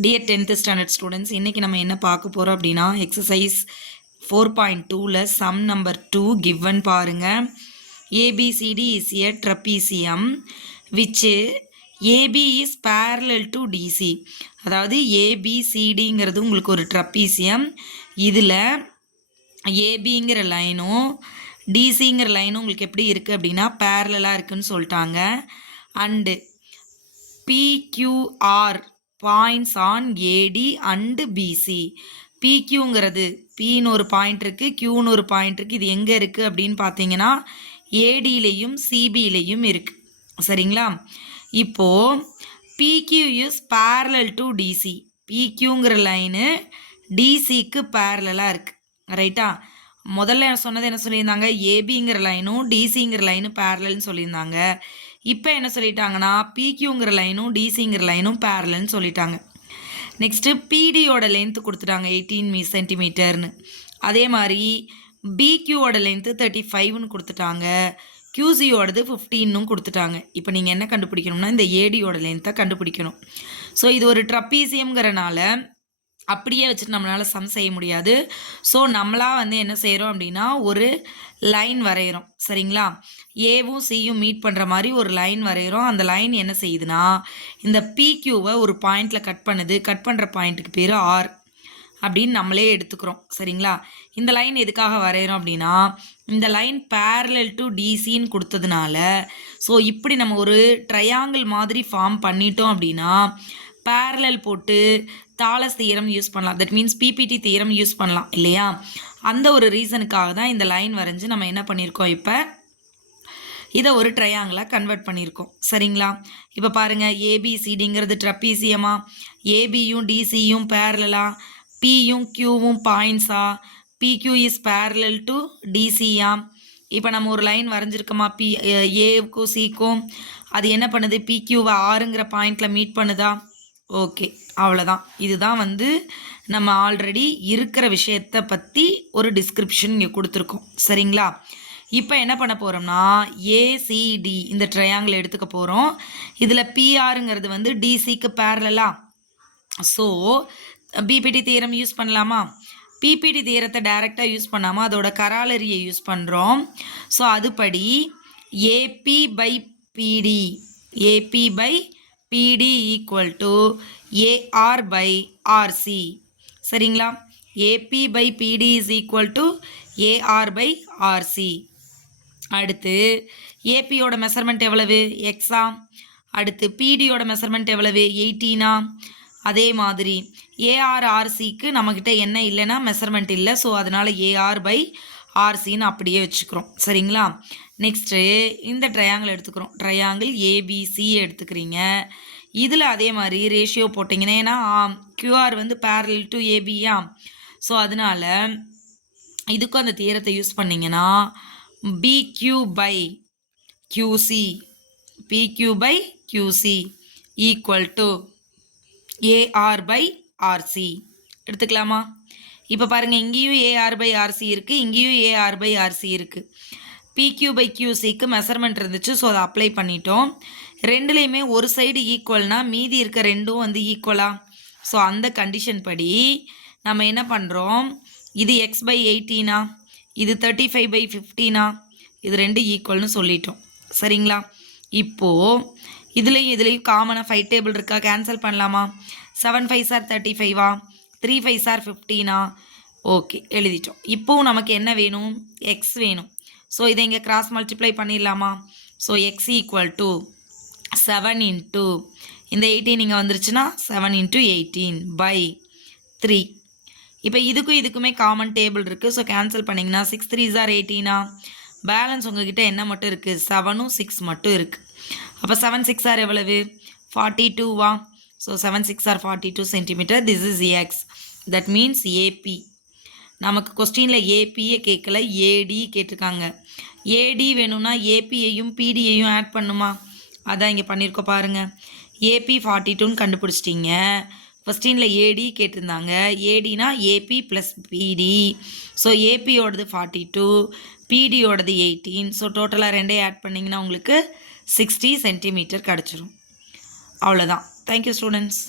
Dear 10th standard students, இன்றைக்கி நம்ம என்ன பார்க்க போகிறோம் அப்படின்னா எக்ஸசைஸ் 4.2ல சம் நம்பர் 2 கிவன் பாருங்கள். ABCD is a trapezium which AB is parallel to DC. அதாவது ஏபிசிடிங்கிறது உங்களுக்கு ஒரு ட்ரப்பீசியம். இதில் ஏபிங்கிற லைனும் டிசிங்கிற லைனும் உங்களுக்கு எப்படி இருக்குது அப்படின்னா பேரலாக இருக்குதுன்னு சொல்லிட்டாங்க. And PQR points on AD and BC. பிக்யூங்கிறது பின்னு ஒரு பாயிண்ட் இருக்குது, கியூன்னு ஒரு பாயிண்ட் இருக்குது. இது எங்கே இருக்குது அப்படின்னு பார்த்தீங்கன்னா ஏடியிலையும் சிபியிலையும் இருக்குது. சரிங்களா? இப்போது PQ is parallel to DC. பிக்யூங்கிற லைனு டிசிக்கு பேரலாக இருக்குது. ரைட்டா? முதல்ல சொன்னது என்ன சொல்லியிருந்தாங்க, ஏபிங்கிற லைனும் டிசிங்கிற லைனும் பேரலல்னு சொல்லியிருந்தாங்க. இப்போ என்ன சொல்லிட்டாங்கன்னா பிக்யூங்கிற லைனும் டிசிங்கிற லைனும் பேரலல்னு சொல்லிட்டாங்க. நெக்ஸ்ட்டு பிடியோட லென்த்து கொடுத்துட்டாங்க 18 சென்டிமீட்டர்னு. அதே மாதிரி பிக்யூவோட லென்த்து 35ன்னு கொடுத்துட்டாங்க. கியூசியோடது 15ன்னு கொடுத்துட்டாங்க. இப்போ நீங்கள் என்ன கண்டுபிடிக்கணும்னா இந்த ஏடியோட லென்த்தை கண்டுபிடிக்கணும். ஸோ இது ஒரு ட்ரப்பீசியம்ங்கிறனால அப்படியே வச்சுட்டு நம்மளால் சம் செய்ய முடியாது. ஸோ நம்மளாக என்ன செய்கிறோம் அப்படின்னா ஒரு லைன் வரைகிறோம். சரிங்களா? ஏவும் சியும் மீட் பண்ணுற மாதிரி ஒரு லைன் வரைகிறோம். அந்த லைன் என்ன செய்யுதுன்னா இந்த பிக்யூவை ஒரு பாயிண்டில் கட் பண்ணுது. கட் பண்ணுற பாயிண்ட்டுக்கு பேர் ஆர் அப்படின்னு நம்மளே எடுத்துக்கிறோம். சரிங்களா? இந்த லைன் எதுக்காக வரைகிறோம் அப்படின்னா இந்த லைன் parallel டு டிசின்னு கொடுத்ததுனால ஸோ இப்படி நம்ம ஒரு ட்ரையாங்கிள் மாதிரி ஃபார்ம் பண்ணிட்டோம் அப்படின்னா parallel போட்டு தாலஸ் தியரம் யூஸ் பண்ணலாம். That means BPT theorem use பண்ணலாம் இல்லையா? அந்த ஒரு ரீசனுக்காக தான் இந்த லைன் வரைஞ்சி நம்ம என்ன பண்ணியிருக்கோம், இப்போ இதை ஒரு ட்ரையாங்கிளாக கன்வெர்ட் பண்ணியிருக்கோம். சரிங்களா? இப்போ பாருங்கள், ஏபிசிடிங்கிறது ட்ரப்பீசியமா, ஏபியும் டிசியும் பேரலா, பியும் கியூவும் பாயிண்ட்ஸா, பிக்யூ இஸ் parallel டு டிசியா. இப்போ நம்ம ஒரு லைன் வரைஞ்சிருக்கோமா ஏவுக்கும் சிக்கும், அது என்ன பண்ணுது, பிக்யூவை ஆறுங்கிற பாயிண்டில் மீட் பண்ணுதா? ஓகே, அவ்வளோதான். இதுதான் நம்ம ஆல்ரெடி இருக்கிற விஷயத்தை பற்றி ஒரு டிஸ்கிரிப்ஷன் இங்கே கொடுத்துருக்கோம். சரிங்களா? இப்போ என்ன பண்ண போகிறோம்னா ஏசிடி இந்த ட்ரையாங்கிள் எடுத்துக்க போகிறோம். இதில் பிஆருங்கிறது டிசிக்கு பேரலா. ஸோ பிபிடி தியரம் யூஸ் பண்ணலாமா? பிபிடி தியரத்தை டைரெக்டாக யூஸ் பண்ணாமல் அதோட கராலரியை யூஸ் பண்ணுறோம். ஸோ அதுபடி AB by BD, AB by BD equal to AR by RC. சரிங்களா? AB by BD is equal to AR by RC. அடுத்து ஏபியோட மெஷர்மெண்ட் எவ்வளவு, எக்ஸா. அடுத்து பிடியோட மெஷர்மெண்ட் எவ்வளவு, 18ஆ. அதே மாதிரி ஏஆர்ஆர்சிக்கு நம்மக்கிட்ட என்ன இல்லைன்னா மெஷர்மெண்ட் இல்லை. ஸோ அதனால் ஏஆர் பை ஆர்சின்னு அப்படியே வச்சுக்கிறோம். சரிங்களா? நெக்ஸ்ட்டு இந்த ட்ரையாங்கிள் எடுத்துக்கிறோம். ட்ரையாங்கிள் ஏபிசி எடுத்துக்கிறீங்க. இதில் அதே மாதிரி ரேஷியோ போட்டிங்கன்னா ஏன்னா கியூஆர் parallel டு ஏபியா. ஸோ அதனால் இதுக்கும் அந்த தியரத்தை யூஸ் பண்ணிங்கன்னா PQ by QC, PQ by QC equal to AR by RC எடுத்துக்கலாமா? இப்போ பாருங்கள், இங்கேயும் ஏஆர் பை ஆர்சி இருக்குது, இங்கேயும் ஏஆர் பை ஆர்சி இருக்குது. பிக்யூ பை கியூசிக்கு மெஷர்மெண்ட் இருந்துச்சு. ஸோ அதை அப்ளை பண்ணிட்டோம். ரெண்டுலேயுமே ஒரு சைடு ஈக்குவல்னா மீதி இருக்க ரெண்டும் ஈக்குவலா. ஸோ அந்த கண்டிஷன் படி நம்ம என்ன பண்ணுறோம், இது எக்ஸ் பை 18ஆ, இது 35 பை 15ஆ, இது ரெண்டு ஈக்குவல்னு சொல்லிட்டோம். சரிங்களா? இப்போது இதுலேயும் காமனாக 5 டேபிள் இருக்கா, கேன்சல் பண்ணலாமா? 7 5 சார் 35ஆ, 3 5 சார் 15ஆ. ஓகே, எழுதிட்டோம். இப்போவும் நமக்கு என்ன வேணும், எக்ஸ் வேணும். ஸோ இதை இங்கே கிராஸ் மல்டிப்ளை பண்ணிடலாமா? So X equal to 7 into இந்த 18 இங்கே வந்துருச்சுன்னா 7 இன்ட்டு 18 பை 3. இப்போ இதுக்குமே காமன் டேபிள் இருக்குது. ஸோ கேன்சல் பண்ணிங்கன்னா 6 3 சார் 18ஆ. பேலன்ஸ் உங்ககிட்ட என்ன மட்டும் இருக்குது, 7ம் 6 மட்டும் இருக்குது. அப்போ 7 6 சார் எவ்வளவு, 42வா. ஸோ 7 6 சார் 42 centimetre. This is x. That means AB. நமக்கு கொஸ்டினில் ஏபியை கேட்கல, ஏடி கேட்டிருக்காங்க. ஏடி வேணும்னா ஏபியையும் பிடியையும் ஆட் பண்ணுமா? அதான் இங்கே பண்ணியிருக்கோம் பாருங்கள். ஏபி 42ன்னு கண்டுபிடிச்சிட்டிங்க. கொஸ்டினில் ஏடி கேட்டிருந்தாங்க. ஏடினா ஏபி ப்ளஸ் பிடி. ஸோ ஏபியோடது 42, பிடியோடது 18. ஸோ டோட்டலாக ரெண்டே ஆட் பண்ணிங்கன்னா உங்களுக்கு 60 சென்டிமீட்டர் கிடச்சிரும். அவ்வளோதான். Thank you students.